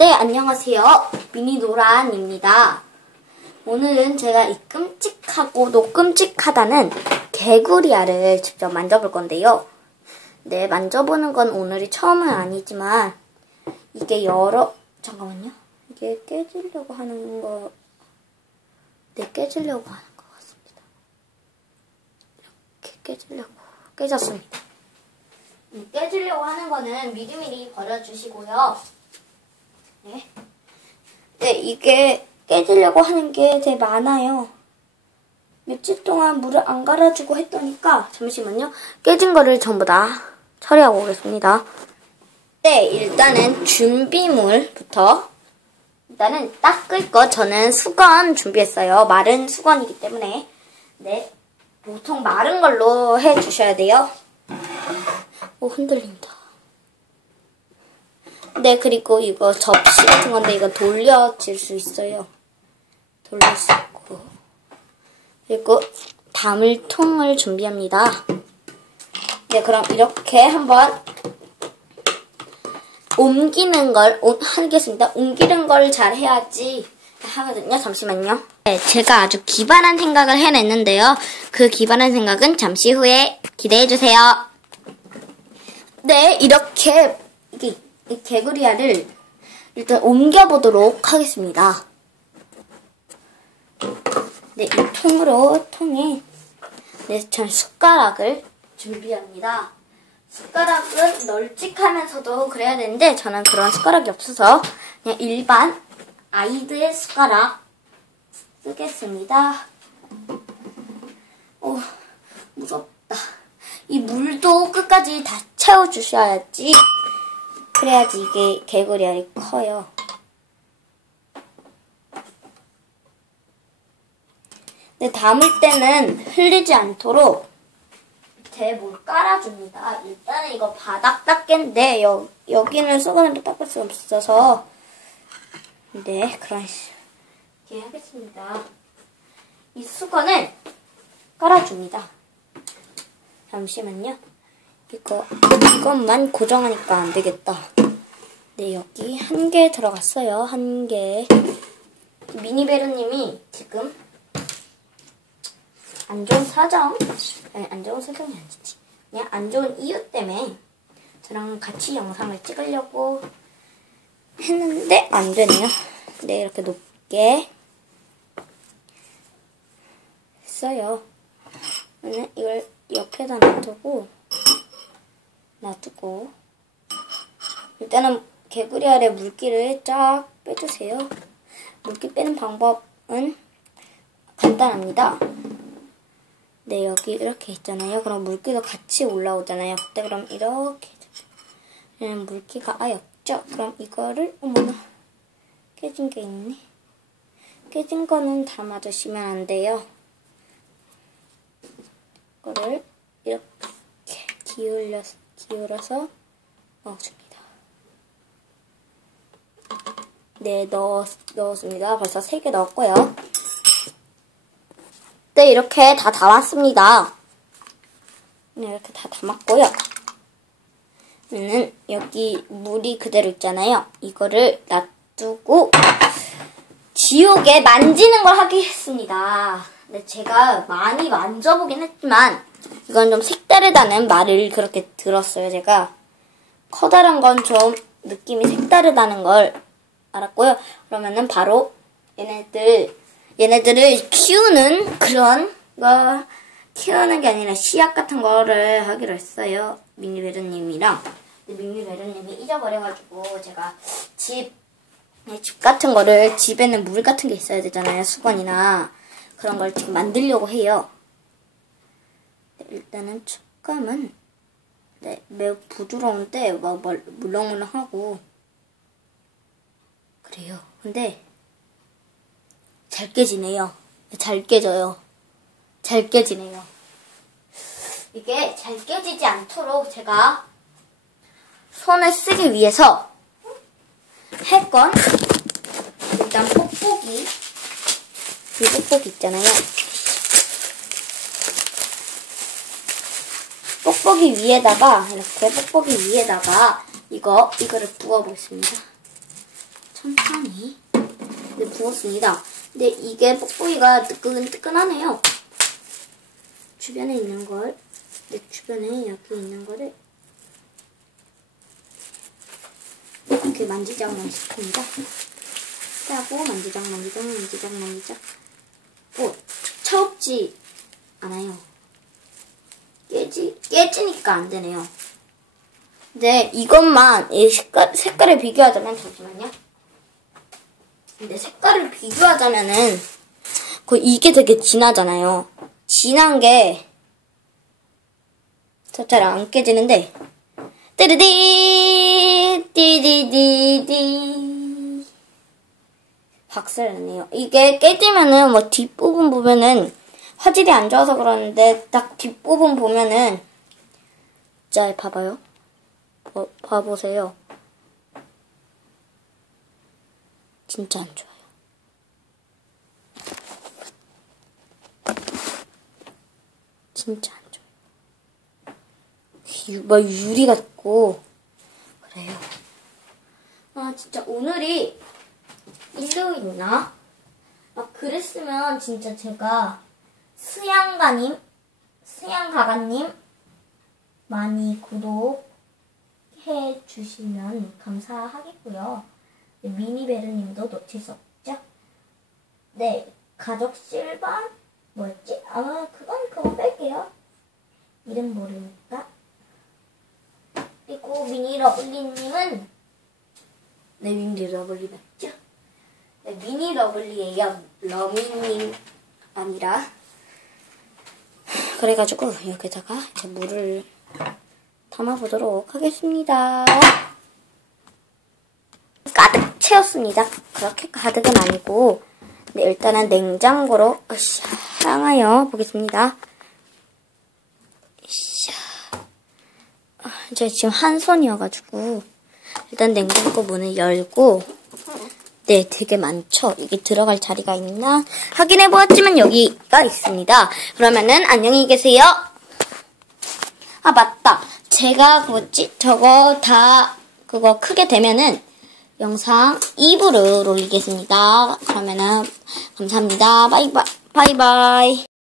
네, 안녕하세요. 미니노란입니다. 오늘은 제가 이 끔찍하고도 끔찍하다는 개구리알을 직접 만져볼 건데요. 네, 만져보는 건 오늘이 처음은 아니지만 이게 여러 잠깐만요. 이게 깨지려고 하는 거, 네, 깨지려고 하는 것 같습니다. 이렇게 깨지려고 깨졌습니다. 음, 깨지려고 하는 거는 미리미리 버려주시고요. 네. 네, 이게 깨지려고 하는 게 되게 많아요. 며칠 동안 물을 안 갈아주고 했더니까 잠시만요. 깨진 거를 전부 다 처리하고 오겠습니다. 네, 일단은 준비물부터 일단은 닦을 거 저는 수건 준비했어요. 마른 수건이기 때문에 네, 보통 마른 걸로 해주셔야 돼요. 오, 흔들린다. 네, 그리고 이거 접시 같은 건데 이거 돌려질 수 있어요. 돌릴 수 있고. 그리고 담을 통을 준비합니다. 네, 그럼 이렇게 한번 옮기는 걸 오, 하겠습니다. 옮기는 걸 잘 해야지 하거든요. 잠시만요. 네, 제가 아주 기발한 생각을 해냈는데요. 그 기발한 생각은 잠시 후에 기대해주세요. 네, 이렇게 개구리알을 일단 옮겨보도록 하겠습니다. 네, 이 통으로 통에 네, 전 숟가락을 준비합니다. 숟가락은 널찍하면서도 그래야 되는데 저는 그런 숟가락이 없어서 그냥 일반 아이들의 숟가락 쓰겠습니다. 오, 무섭다. 이 물도 끝까지 다 채워주셔야지 그래야지 이게 개구리 알이 커요. 근데 담을 때는 흘리지 않도록 뭘 깔아줍니다. 일단은 이거 바닥 닦개인데 여, 여기는 수건으로 닦을 수 없어서 네 그런 식으로 하겠습니다. 이 수건을 깔아줍니다. 잠시만요. 이거 이것만 고정하니까 안 되겠다. 네 여기 한 개 들어갔어요. 한 개. 미니베르님이 지금 안 좋은 사정, 아니 안 좋은 사정이 아니지. 그냥 안 좋은 이유 때문에 저랑 같이 영상을 찍으려고 했는데 안 되네요. 네 이렇게 높게 했어요. 이걸 옆에다 놔두고 놔두고 일단은 개구리 알에 물기를 쫙 빼주세요. 물기 빼는 방법은 간단합니다. 네, 여기 이렇게 있잖아요. 그럼 물기도 같이 올라오잖아요. 그때 그럼 이렇게 음, 물기가 아예 없죠? 그럼 이거를 어머나 깨진 게 있네. 깨진 거는 담아주시면 안 돼요. 이거를 이렇게 기울여서 기울어서 넣어줍니다. 네, 넣, 넣었습니다. 벌써 3개 넣었고요. 네, 이렇게 다 담았습니다. 네, 이렇게 다 담았고요. 는 여기 물이 그대로 있잖아요. 이거를 놔두고 지옥에 만지는 걸 하겠습니다. 네, 제가 많이 만져보긴 했지만 이건 좀 색다르다는 말을 그렇게 들었어요, 제가. 커다란 건 좀 느낌이 색다르다는 걸 알았고요. 그러면은 바로 얘네들, 얘네들을 키우는 그런 거, 키우는 게 아니라 씨앗 같은 거를 하기로 했어요. 미니베르님이랑. 미니베르님이 잊어버려가지고 제가 집, 집 같은 거를, 집에는 물 같은 게 있어야 되잖아요. 수건이나. 그런 걸 지금 만들려고 해요. 일단은 촉감은 네, 매우 부드러운데 막 물렁물렁하고 그래요. 근데 잘 깨지네요. 잘 깨져요. 잘 깨지네요. 이게 잘 깨지지 않도록 제가 손을 쓰기 위해서 할건 일단 뽁뽁이 이 뽁뽁이 있잖아요. 뽁뽁이 위에다가 이렇게 뽁뽁이 위에다가 이거 이거를 부어보겠습니다. 천천히 네, 부었습니다. 근데 이게 뽁뽁이가 뜨끈뜨끈하네요. 주변에 있는 걸, 내 주변에 여기 있는 거를 이렇게 만지작 만지작 합니다. 하고 만지작 만지작 만지작 만지작 뭐 차없지 않아요. 깨지 깨지니까 안 되네요. 근데 이것만 이 색깔 색깔을 비교하자면 잠시만요. 근데 색깔을 비교하자면은 그 이게 되게 진하잖아요. 진한 게잘안 깨지는데 띠르디 띠디디디 박살나네요. 이게 깨지면은 뭐 뒷부분 보면은 화질이 안 좋아서 그러는데 딱 뒷부분 보면은 자 봐봐요. 봐, 봐보세요. 진짜 안 좋아요. 진짜 안 좋아요. 유, 뭐 유리 같고 그래요. 아 진짜 오늘이 일요일이나 막 그랬으면 진짜 제가 수양가님, 수양가가님 많이 구독해 주시면 감사하겠고요. 네, 미니베르님도 놓칠 수 없죠. 네, 가족 실반 뭐였지? 아, 그건 그거 뺄게요. 이름 모르니까. 그리고 미니 러블리님은 네, 미니 러블리 맞죠? 네, 미니 러블리예요. 러미님 아니라. 그래가지고 여기다가 이제 물을 담아보도록 하겠습니다. 가득 채웠습니다. 그렇게 가득은 아니고 네, 일단은 냉장고로 으쌰, 향하여 보겠습니다. 으쌰. 아, 이제 지금 한 손이어가지고 일단 냉장고 문을 열고 네, 되게 많죠. 이게 들어갈 자리가 있나 확인해 보았지만 여기가 있습니다. 그러면은 안녕히 계세요. 아 맞다. 제가 뭐지 저거 다 그거 크게 되면은 영상 2부를 올리겠습니다. 그러면은 감사합니다. 바이바이. 바이바이.